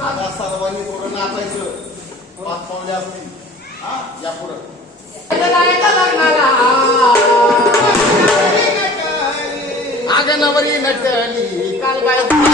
आता सर्वांनी पुढं नाचायचं पाच पावले असतील हा या पुढं नटली काल बाय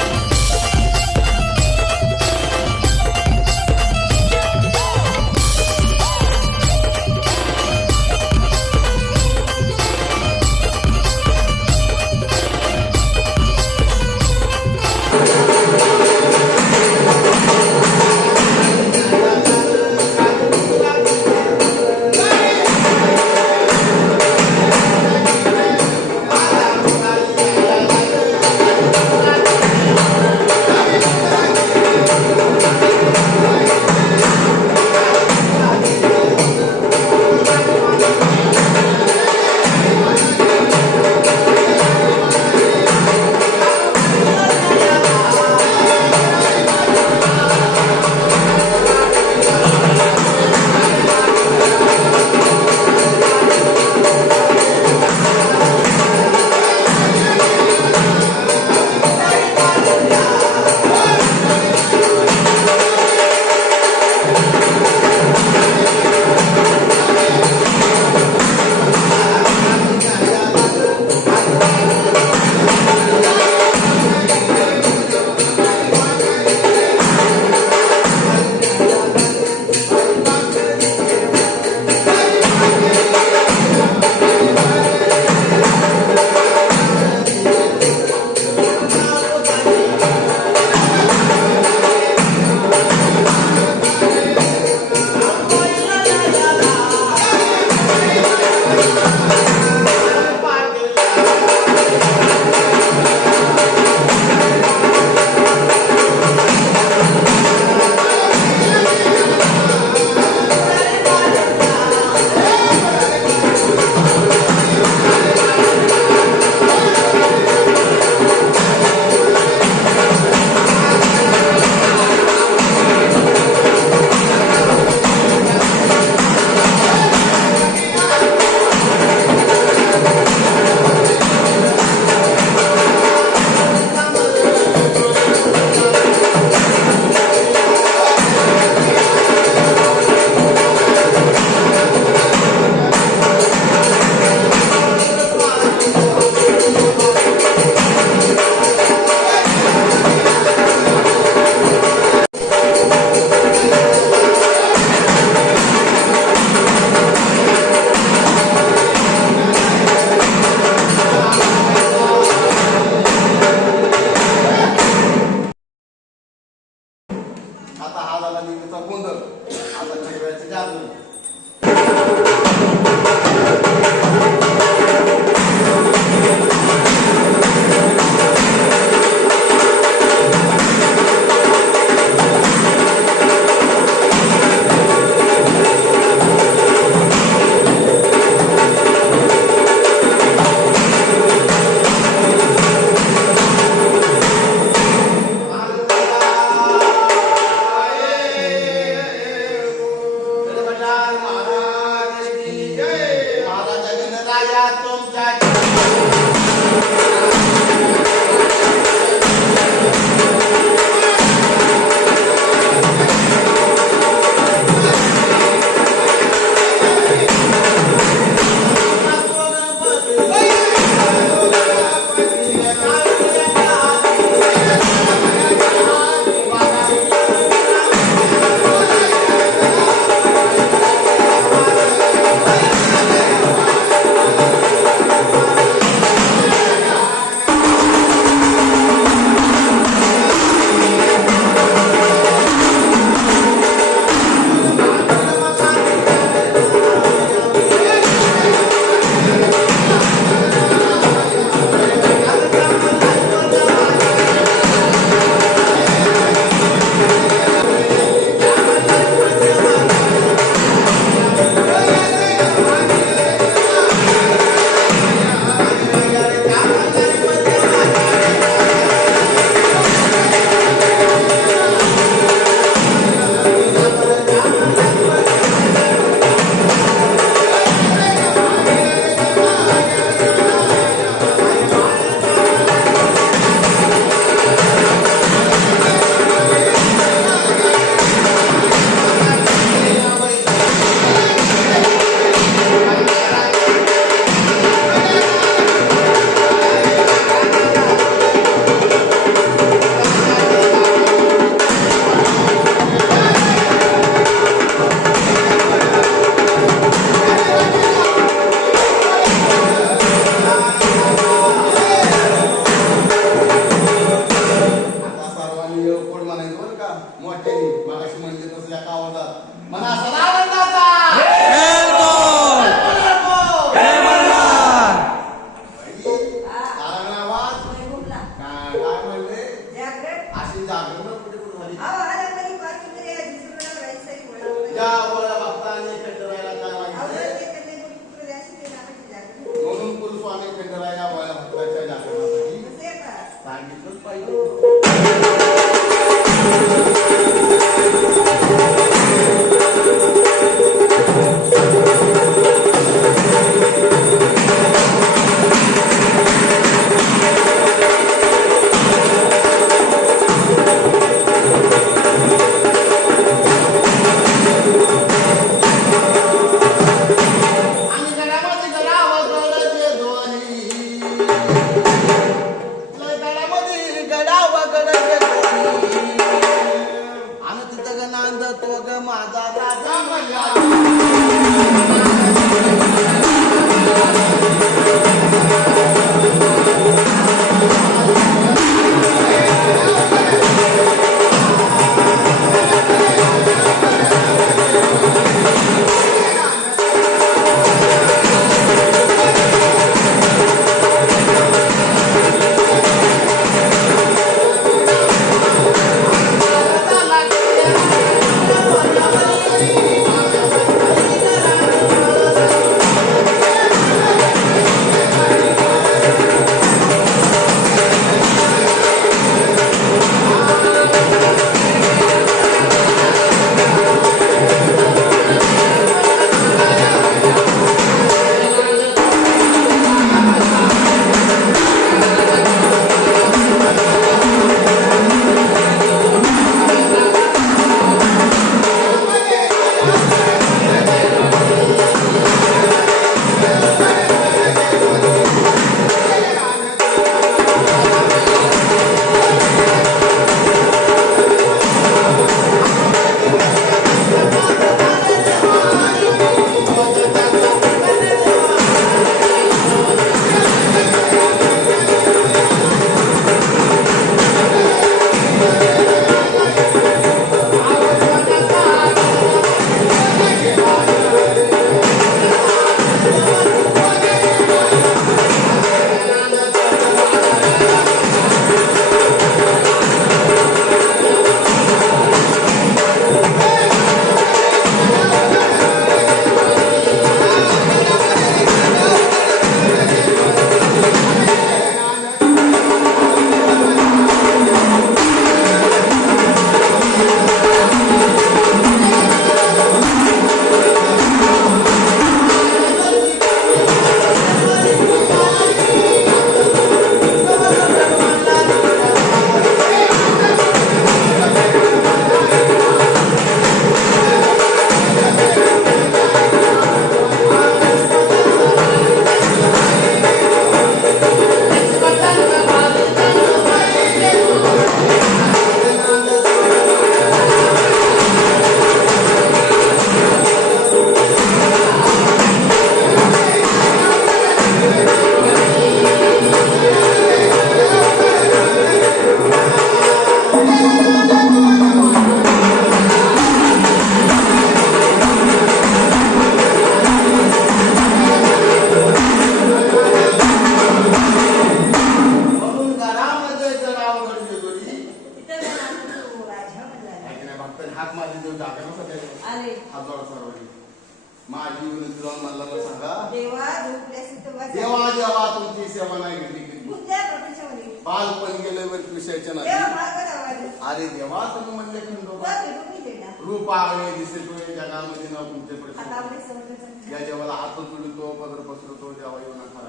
तो या जगामध्ये नाव तुमचे पडते या देवाला हात तुडतो पदर पसरतो देवा येऊ नका.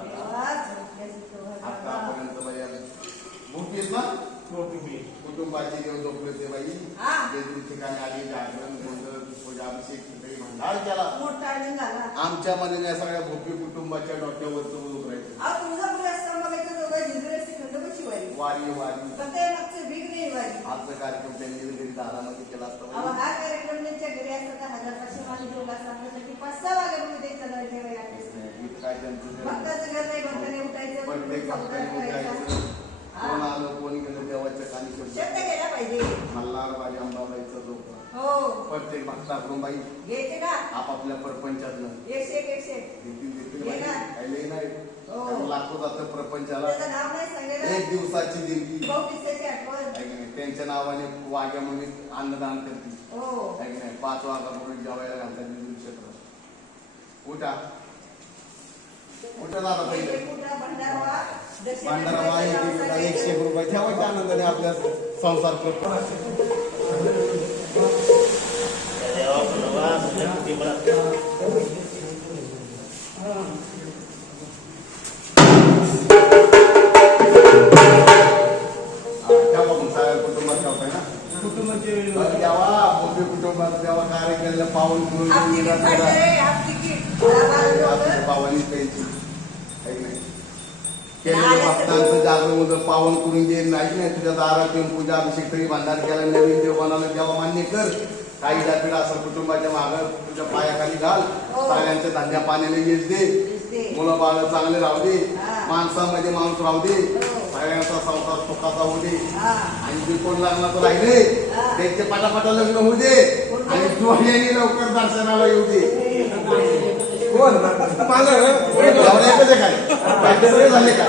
आतापर्यंत बाई आले. भूक येत ना? कुटुंबाचे देव झोपले ते बाई. हा. वेगळी ठिकाणी आली जागरण गोंधळ पूजा अभिषेक भंडार केला. आमच्या मनाने या सगळ्या भोपी कुटुंबाच्या डोक्यावरच खंडोबाची वारी वारी वारी फक्त मागचं बिग नाही वारी आजचा कार्यक्रम त्यांनी घरी दारामध्ये केला असता. अहो. हा कार्यक्रम त्यांच्या घरी असता तर हजार पाचशे लोक असतात आपल्यासाठी पाच सहा वाजेपर्यंत द्यायचा नाही ठेवायला गीत काय त्यांचं ते- भक्ताचं घर नाही भक्ताने उठायचं भक्ताने आलं कोण गेलं देवाच्या कानी शब्द शब्द घ्यायला पाहिजे. मल्हार बाई अंबाबाईचा जो हो. प्रत्येक भक्ताकडून बाई. घ्यायचे का आपापल्या परपंचातलं एकशे एक एकशे. एक. देतील देतील बाई. लई नाही. हो. त्यामुळे लाखो जातं प्रपंचाला. एक दिवसाची नाही? त्यांच्या नावाने वाघ्या मुली अन्नदान करतील हो. आहे की नाही पाच वाजता जेवायला घालतात विद्युत क्षेत्रात उठा उठा दादा पहिले भांडारा. एकशे एक रुपये ठेवायच्या आनंदाने आपल्या संसार करतो पावानी की नाही? केलेलं भक्तांचं जागरण उदर पावन करून दे नाही नाही. तुझ्या दारात येऊन पूजा अभिषेक तरी भांडार केला नवीन देवानाला देवा मान्य कर. काही पिढा असं कुटुंबाच्या मागं तुझ्या पायाखाली घाल. हो. सगळ्यांच्या धान्या पाण्याला यश दे. मुलं बाळ चांगले राहू दे. माणसामध्ये माणूस राहू दे. हो. सगळ्यांचा संसार सुखाचा होऊ दे. आणि जे कोण लग्नाचं राहिले. हा. त्यांचे पटापटा लग्न होऊ दे. आणि जोड्याने लवकर दर्शनाला येऊ दे. कोण? एकच आहे काय? सगळे झाले का?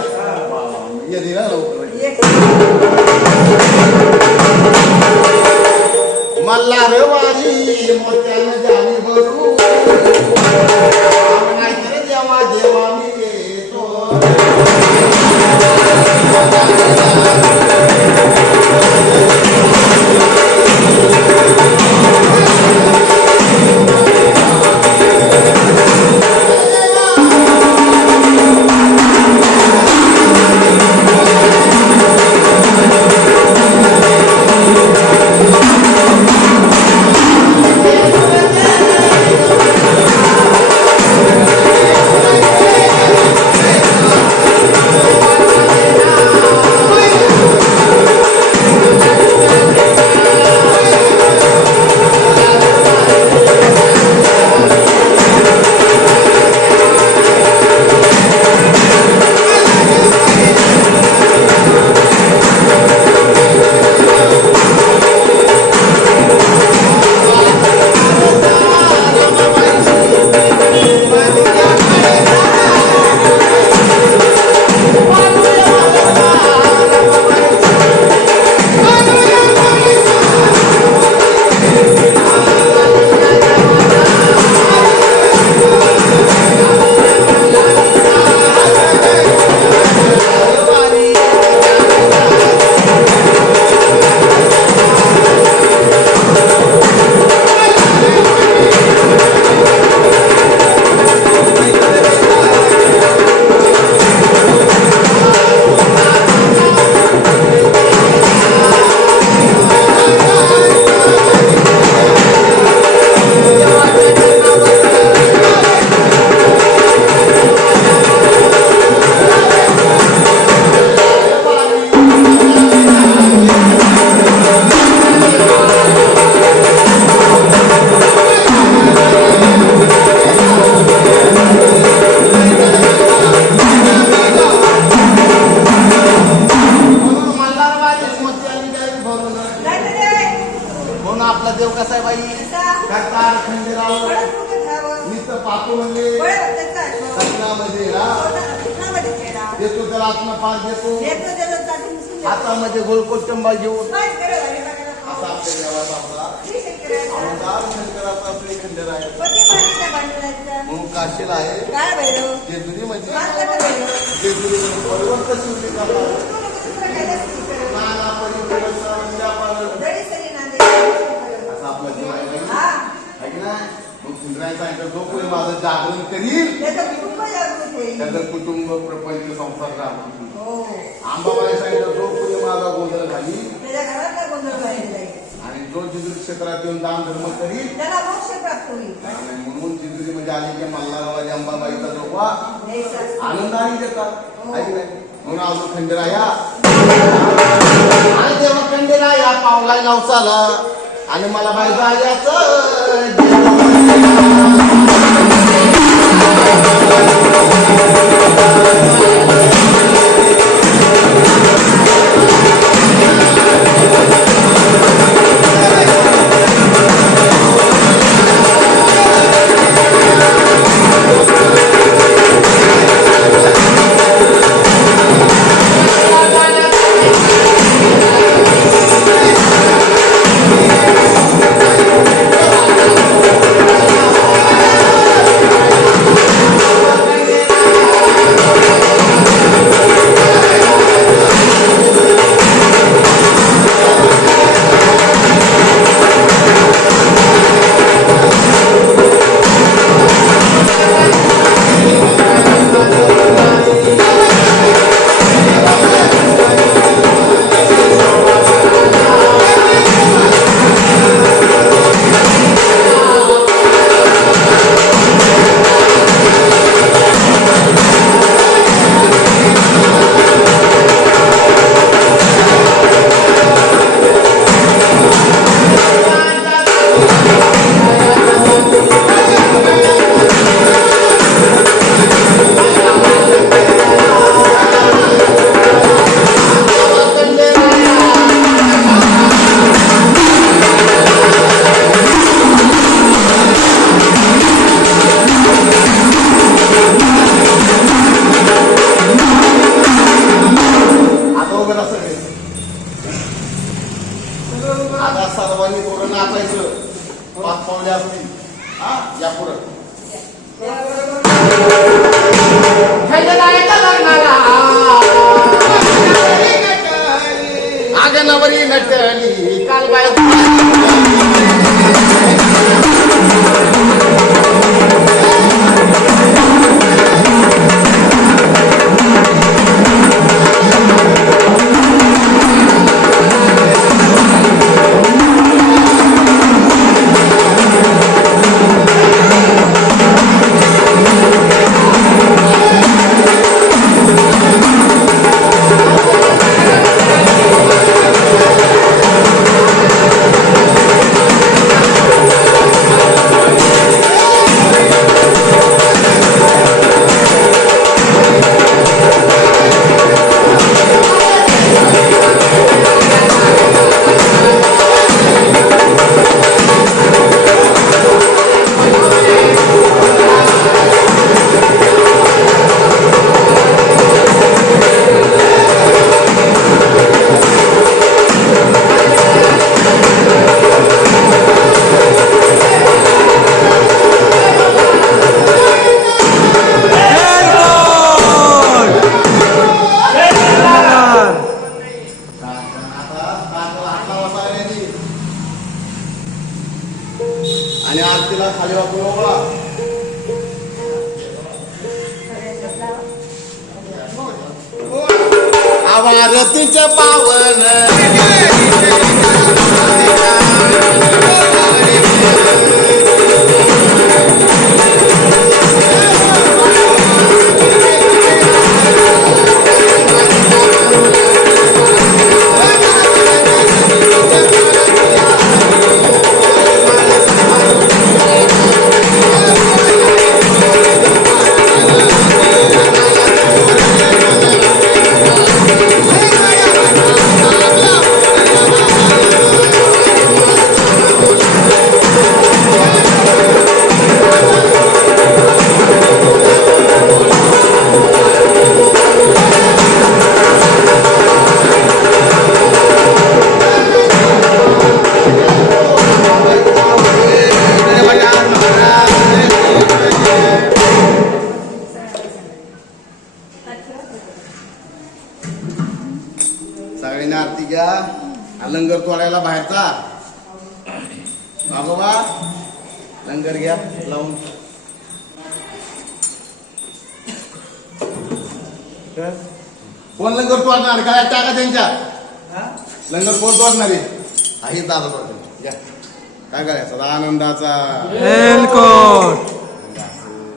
ना लवकर. एक मल्हारवाडी मोत्यानं झाली भरू. नाहीतर जेव्हा जेव्हा मी येतो. बघायला आपल्या देवाचा आपला श्री शंकराचा. अवतार शंकराचा आहे म्हणून काशीला आहे जेजुरी म्हणजे जेजुरी म्हणजे परिवर्तन शिवली जातात नको आपला जीव आहे की नाही मग सांगितलं जो कोणी माझं जागरण करील त्याचं कुटुंब प्रपंच संसार राहणार आंबाबाई सांगितलं जो कोणी माझा गोंधळ घाली जो जिजुरी क्षेत्रात येऊन दान धर्म करील त्याला मोक्ष प्राप्त होईल आणि म्हणून जिजुरी म्हणजे आली की मल्हारवाडी अंबाबाईचा जोपा. असतो. आनंदाने देतात. नाही? म्हणून अजून खंडेराया. आणि जेव्हा खंडेराया पावला नवसाला आणि मला बाई जायचं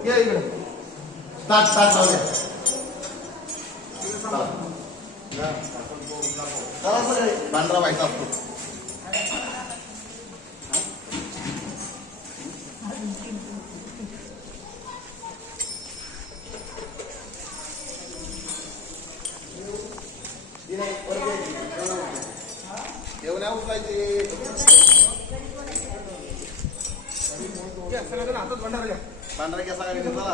ये इकडे. ताट ताट लावू द्या चला. चला सगळे पांढरा व्हायचा असतो जेवण्या उचलायचे पांढरा घ्या सगळ्यांनी चला.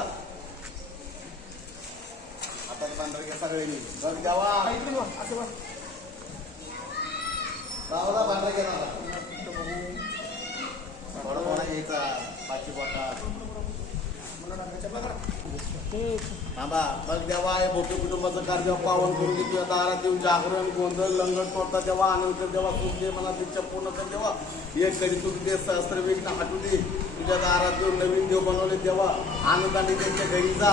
आता पांढरा घ्या सगळ्यांनी बघ द्यावा गावाला पांढरा घ्या. थोडा थोडा घ्यायचा. पाचशे बोटा. थांबा. बघ देवा हे भोके कुटुंबाचं कार्य पावन करून दे तुझ्या दारात येऊन जागरण गोंधळ लंगट तोडता देवा आनंद कर देवा सुख दे मला इच्छा पूर्ण कर देवा. एक कधी तू दे सहस्त्र विघ्न हटू दे तुझ्या दारात येऊन नवीन देव बनवले देवा. आनंदाने त्यांच्या घरी जा.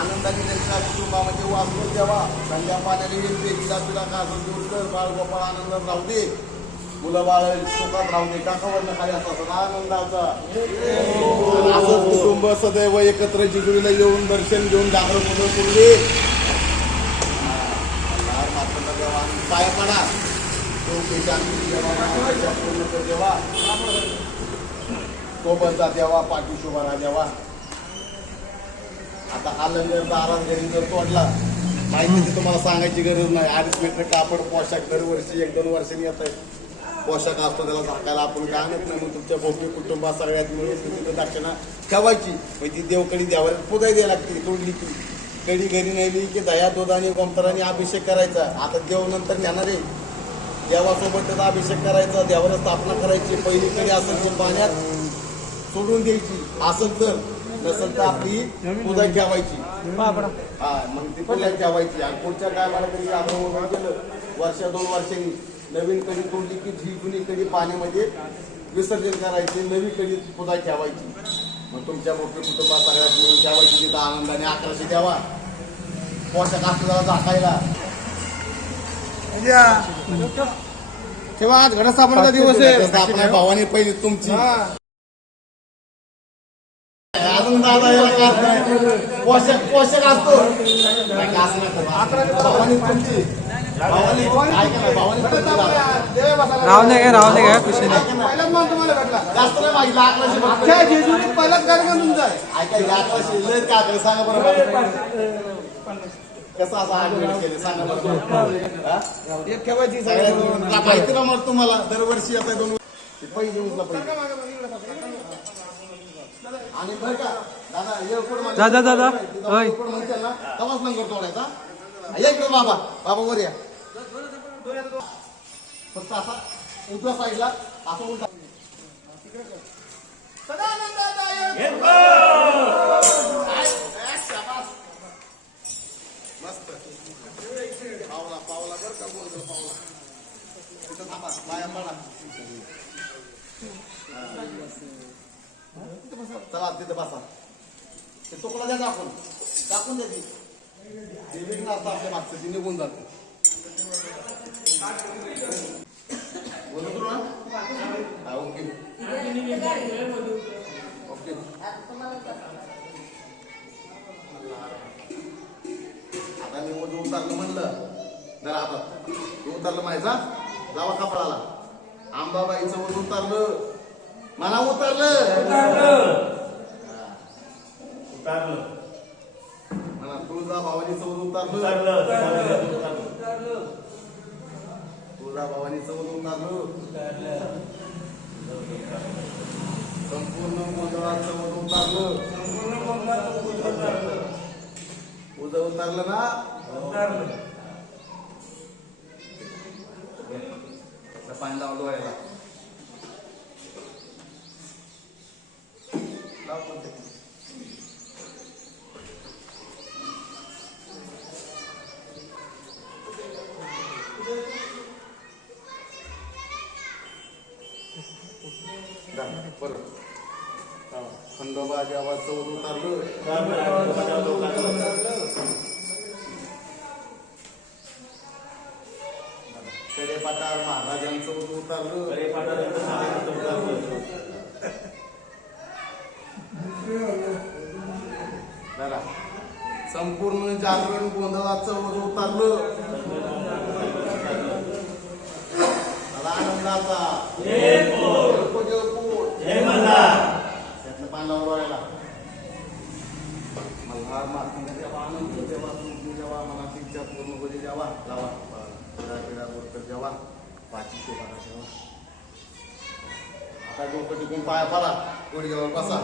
आनंदाने त्यांच्या कुटुंबामध्ये वाचवून देवा. संध्या पाण्याने येईल तुला का दूर कर. बाळ गोपाळ आनंदात राहू दे. मुलं बाळ सुखात राहू दे टाकावरनं खाली असं आनंदाचा. असंच कुटुंब सदैव एकत्र जिजुरीला येऊन दर्शन घेऊन जागर मुलं पुरली पाय पडा तो शांती देवा पूर्ण देवा सोबत देवा पाठी देवा आता हा लंगर दारात घरी जर तोडला माहिती तुम्हाला सांगायची गरज नाही. अडीच मीटर कापड पोशाख दरवर्षी एक दोन वर्षांनी येत आहे पोशाख असतो त्याला झाकायला आपण काय आणत नाही. मग तुमच्या भोवती कुटुंब सगळ्यात मिळून तिथं दक्षिणा ठेवायची. मग ती देवकडी द्यावर पुजाय द्यायला लागते तोडली की कडी घरी नेली की दया दोधाने गोमतराने अभिषेक करायचा. आता देव नंतर नेणार आहे. देवासोबत त्याचा अभिषेक करायचा देवाला स्थापना करायची. पहिली कडी असेल ती पाण्यात सोडून द्यायची. असेल तर नसेल तर आपली पूजा ठेवायची. हा मग ती पूजा ठेवायची. आणि पुढच्या टायमाला तरी आपण केलं वर्ष दोन वर्षांनी. नवीन कडी तोडली की जी जुनी कडी पाण्यामध्ये विसर्जन करायची नवी कडी पूजा ठेवायची. मग तुमच्या मोठ्या कुटुंबात सगळ्यात मिळून ठेवायची तिथं आनंदाने अकराशे द्यावा पोषक असलेला झाकायला तेव्हा आज घटस्थापनेचा दिवस आहे. स्थापना भावानी पहिली तुमची. अजून दादा. पोषक पोषक असतो. भावानी तुमची. भावानी ऐका ना, भावानी तुमची दादा. राहू दे काय राहू दे काय खुशी नाही. ऐका ना. पहिलाच मान तुम्हाला भेटला. जास्त नाही मागितलं अकराशे फक्त. अख्ख्या जेजुरीत पहिलाच कार्यक्रम तुमचा आहे. ऐका अकराशे लय का अकरा सांगा बरं कसं असं आठ मिनिट केले? सांगा बरं हा? एक ठेवायची सगळ्या तुला माहिती ना मग तुम्हाला? दरवर्षी येतात दोन पैसे उचला पैसे. आणि बरं का दादा दादा, दादा. येळकोट म्हणतात ना? तोडायचा. इकडे बाबा. बाबा वर या. फक्त असा उजव्या साईडला असं उलटा. मस्त पावला पावला बरं का बोल पावला तिथं थांबा बाया पडा चला तिथं बसा. ते तुकडा द्या टाकून टाकून द्या ती ते विघ्न असतं आपल्या मागचं ती निघून जाते बोलू करू ना हा, ओके ओके आता मी वजन उतरलं. म्हणलं जरा आता हे उतरलं. माहिती जावा कपडाला आंबाबाईचं वजन उतरलं. मला उतरलं. उतारलं. म्हणा तुळजा भावानीचं वजन उतरलं. उतारलं उतारलं तुळजा भावानीचं वजन उतरलं संपूर्ण गोंधळाचं वजन उतरलं उजं उतरलं ना? पाणी लावून डोळ्याला. लाव परत खंडोबा जेव्हा चौद महाराजांचं उतरलं अरे संपूर्ण जागरण गोंधळाचं वर उतरलं. मला आनंदाचा मल्हार माती जेव्हा आनंद जेव्हा तुमची जेव्हा मला इच्छा पूर्ण जेव्हा लावा. पिढा पिढा बोलकर जेव्हा पाची शोभा जेव्हा आता डोकं टिकून पाया पडा. गुडघ्यावर बसा.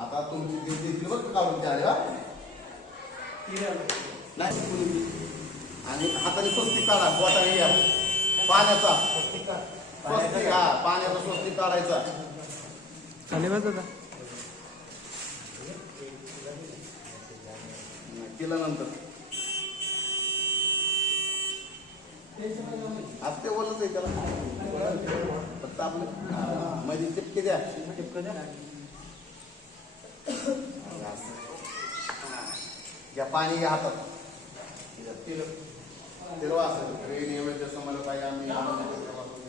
आता तुमची ते बघ काढून हा? नाही. आणि हाताने स्वस्तिक काढा बोटाने या पाण्याचा. स्वस्तिक. हा पाण्याचा स्वस्तिक काढायचा. खाली बस आता. केल्यानंतर. आता ते बोलत आहे त्याला. फक्त आपलं हा, मध्ये टिपके द्या. असं. घ्या पाणी घ्या हातात. तिल. फिरवा असेल हे जसं म्हणजे समोर पाहिजे आम्ही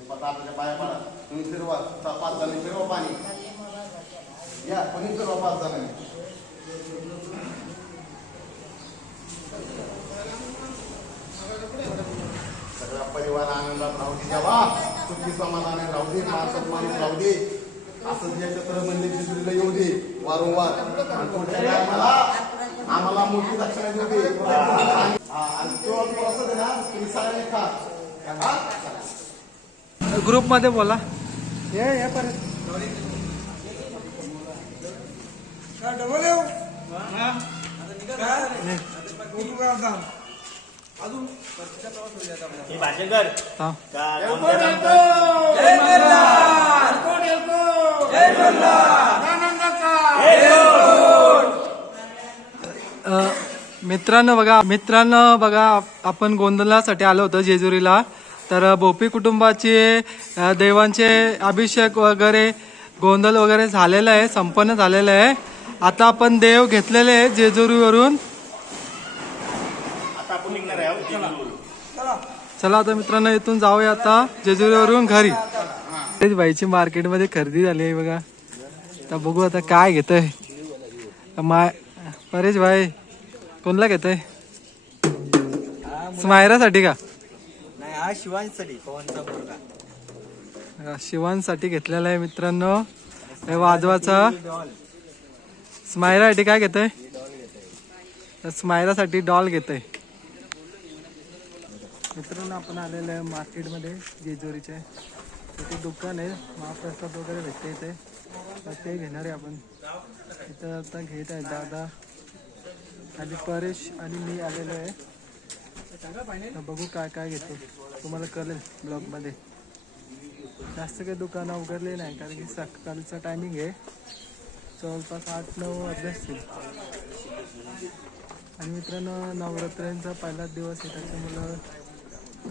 पता आपल्या पाया पडा तुम्ही फिरवा ता- पाच जणांनी फिरवा पाणी. या कोणी फिरवा पाच जणांनी? सगळा परिवार आनंदात राहू दे जेव्हा सुखी समाधाने राहू दे मान सन्मानित राहू दे. असं या छत्र मंदिर जिजुरीला येऊ दे वारंवार. आम्हाला आम्हाला मोठी दक्षिणा देऊ दे. ग्रुपमध्ये बोला. ये या परत. डबल येऊ ही? भाषेकर हा. का कोणत्या अ, मित्रांनो बघा मित्रांनो बघा आप- आपण गोंधळासाठी आलो होतो जेजुरीला. तर भोपी कुटुंबाचे देवांचे अभिषेक वगैरे गोंधळ वगैरे झालेलं आहे संपन्न झालेलं आहे. आता आपण देव घेतलेले आहे जेजुरीवरून. आता आपण निघणार आहे आहोत जेजुरीवरून. चला आता मित्रांनो इथून जाऊया आता जेजुरीवरून घरी. तेच बाईची मार्केटमध्ये खरेदी झाली आहे बघा. आता बघू आता काय घेतोय. माय परेश भाई. कोणला घेतोय? स्मायरासाठी का? नाही हा शिवांसाठी पवनचा मुलगा शिवांसाठी घेतलेला आहे मित्रांनो. हे वाजवाचा स्मायरासाठी काय घेतोय? स्मायरासाठी डॉल घेतोय. मित्रांनो आपण आलेलो आहे मार्केटमध्ये जेजुरीचे. तिथे दुकान आहे महाप्रसाद वगैरे भेटते इथे. ते घेणार आहे आपण. इथं आता घेत आहे दादा. आणि परेश आणि मी आलेलो आहे. बघू काय काय घेतो. तुम्हाला कळेल ब्लॉगमध्ये. जास्त काही दुकानं उघडले नाही कारण की सकाळचा टायमिंग आहे. जवळपास आठ नऊ वाजले असतील. आणि मित्रांनो नवरात्र्यांचा पहिलाच दिवस आहे त्याच्यामुळं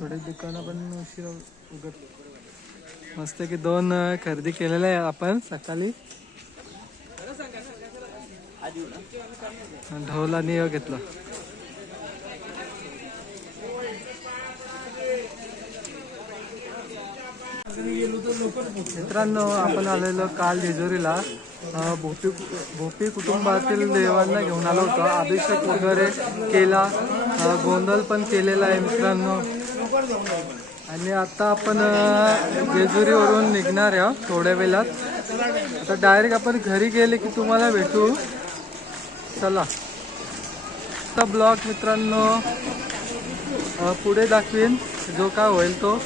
थोडे दुकानं पण उशीर उघड मस्त की दोन खरेदी केलेल्या आहे आपण सकाळी. आणि ढोल घेतला. हे घेतलं मित्रांनो आपण आलेलो काल जेजुरीला. भोपी भोपी कुटुंबातील देवांना घेऊन आलो होतो. अभिषेक वगैरे केला. गोंधळ पण केलेला आहे मित्रांनो. आणि आता आपण जेजुरीवरून निघणार आहे आहोत थोड्या वेळात. आता डायरेक्ट आपण घरी गेले की तुम्हाला भेटू. चला. ब्लॉग मित्रांनो पुढे दाखवीन जो काय होईल तो.